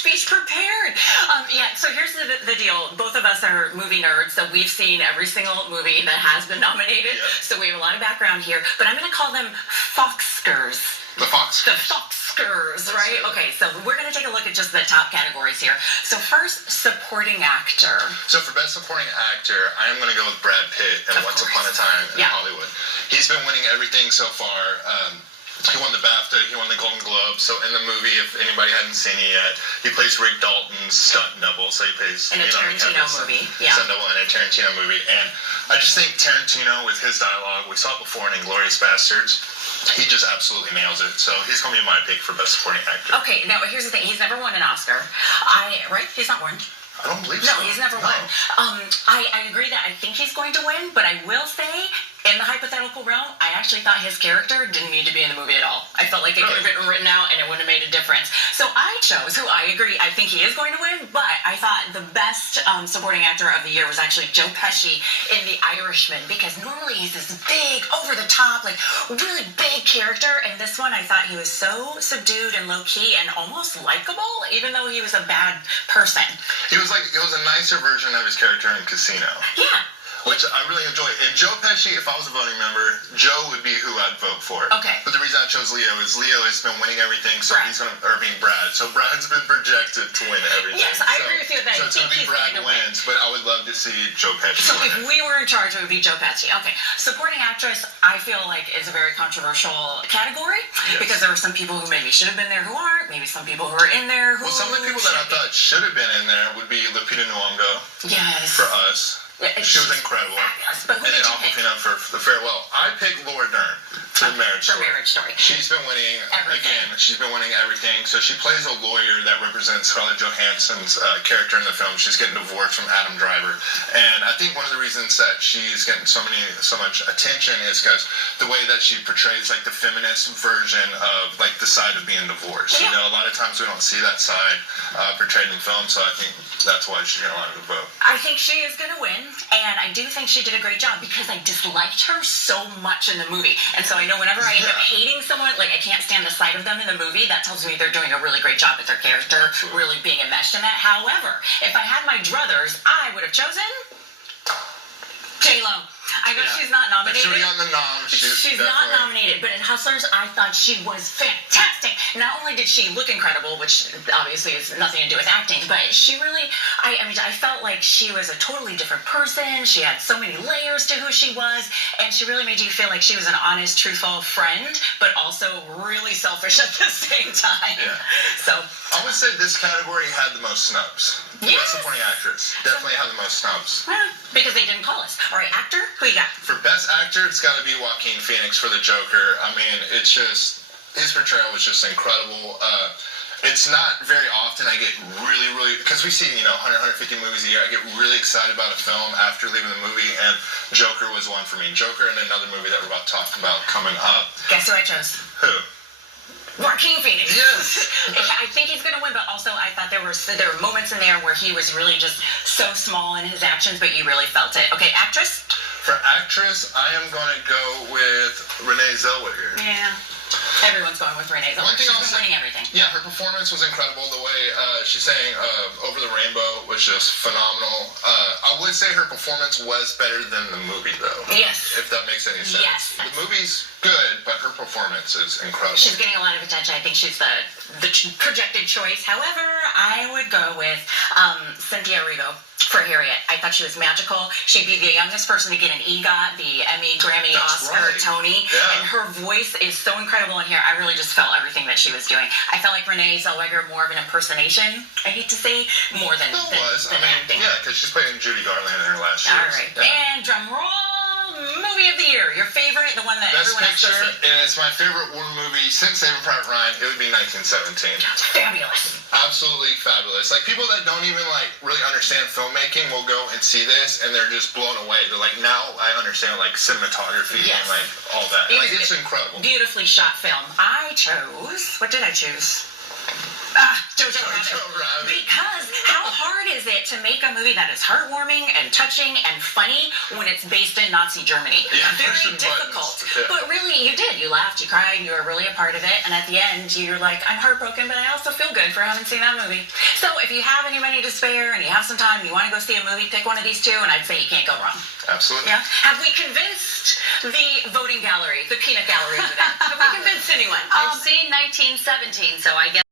speech prepared. Yeah, so here's the deal. Both of us are movie nerds, so we've seen every single movie that has been nominated. Yeah. So we have a lot of background here. But I'm going to call them Foxkers. The Fox. The Foxkers, right? Okay, so we're going to take a look at just the top categories here. So first, supporting actor. So for best supporting actor, I am going to go with Brad Pitt in Of Once course. Upon a Time in Yeah. Hollywood. He's been winning everything so far. He won the BAFTA, he won the Golden Globe. So in the movie, if anybody hadn't seen it yet, he plays Rick Dalton's stunt double. So he plays In a Leonardo Tarantino DiCaprio's movie, yeah. stunt double in a Tarantino movie. And I just think Tarantino, with his dialogue, we saw it before in Inglourious Bastards, he just absolutely nails it. So he's going to be my pick for best supporting actor. Okay, now here's the thing. He's never won an Oscar. Right? He's not won. I don't believe No, so. he's never won. I agree that I think he's going to win, but I will say, in the hypothetical realm, I actually thought his character didn't need to be in the movie at all. I felt like it could have been written out and it wouldn't have made a difference. So I chose, who I agree, I think he is going to win, but I thought the best supporting actor of the year was actually Joe Pesci in The Irishman, because normally he's this big, over-the-top, like, really big character, and this one I thought he was so subdued and low-key and almost likable, even though he was a bad person. It was a nicer version of his character in Casino. Yeah. Which I really enjoy. And Joe Pesci, if I was a voting member, Joe would be who I'd vote for. Okay. But the reason I chose Leo is Leo has been winning everything, so Brad. he's going to, or being Brad. So Brad's been projected to win everything. Yes, I agree with you that So I it's think going to be he's Brad going to win. wins, but I would love to see Joe Pesci So win if it. we were in charge, it would be Joe Pesci. Okay. Supporting actress, I feel like is a very controversial category because there are some people who maybe should have been there who aren't. Maybe some people who are in there who. Well, some of the people that I thought should have been in there would be Lupita Nyong'o Yes. for Us. Yeah, She was incredible. Fabulous. But who And did then you pick? Awkwafina for The Farewell. I picked Laura Dern for Marriage For Story. Marriage Story. She's been winning, Everything. again, she's been winning everything. So she plays a lawyer that represents Scarlett Johansson's character in the film. She's getting divorced from Adam Driver. And I think one of the reasons that she's getting so much attention is because the way that she portrays like the feminist version of like the side of being divorced. Yeah. You know, a lot of times we don't see that side portrayed in film. So I think that's why she's getting a lot of the vote. I think she is going to win, and I do think she did a great job because I disliked her so much in the movie. And so I know whenever I end up hating someone, like I can't stand the sight of them in the movie, that tells me they're doing a really great job with their character, really being enmeshed in that. However, if I had my druthers, I would have chosen J-Lo. I know she's not nominated. She'll be on the nom. She's not nominated, but in Hustlers, I thought she was fantastic. Not only did she look incredible, which obviously has nothing to do with acting, but she really, I felt like she was a totally different person. She had so many layers to who she was, and she really made you feel like she was an honest, truthful friend, but also really selfish at the same time. Yeah. So, I would say this category had the most snubs. Yes. Best supporting actress definitely had the most snubs. well, because they didn't call us. All right, actor, who you got? For best actor, it's got to be Joaquin Phoenix for the Joker. I mean, it's just his portrayal was just incredible. It's not very often I get really, because we see 100, 150 movies a year. I get really excited about a film after leaving the movie, and Joker was one for me. Joker and another movie that we're about to talk about coming up. Guess who I chose? Who? Joaquin Phoenix. Yes. I think he's going to win, but also I thought there were moments in there where he was really just so small in his actions, but you really felt it. Okay, actress? For actress, I am going to go with Renee Zellweger. Yeah. Everyone's going with Renee Zellweger. One thing She's I'll been say- winning everything. Yeah, her performance was incredible. The way she sang Over the Rainbow was just phenomenal. I would say her performance was better than the movie, though. Yes. If that makes any sense. Yes. The movie's good, but her performance is incredible. She's getting a lot of attention. I think she's the projected choice. However, I would go with Cynthia Erivo for Harriet. I thought she was magical. She'd be the youngest person to get an EGOT, the Emmy, Grammy, That's Oscar, right. Tony. Yeah. And her voice is so incredible in here. I really just felt everything that she was doing. I felt like Renee Zellweger more of an impersonation, I hate to say, more than, It was. than acting. Yeah, because she's playing Judy Garland in her last year. All right. Yeah. And drum roll, movie of the year. Your favorite, the one that Best everyone has to picture, see. and it's my favorite war movie since Saving Private Ryan. It would be 1917. Fabulous. Absolutely fabulous. Like people that don't even really understand filmmaking will go and see this and they're just blown away. They're like, now I understand cinematography Yes. and all that. It's incredible. Beautifully shot film. I chose. What did I choose? Jojo Rabbit. Because how hard is it to make a movie that is heartwarming and touching and funny when it's based in Nazi Germany? Yeah, Very difficult. Yeah. But really, you did. You laughed, you cried, you were really a part of it. And at the end, you're like, I'm heartbroken, but I also feel good for having seen that movie. So if you have any money to spare and you have some time, you want to go see a movie, pick one of these two, and I'd say you can't go wrong. Absolutely. Yeah. Have we convinced the voting gallery, the peanut gallery over there? Have we convinced anyone? I've seen 1917, so I guess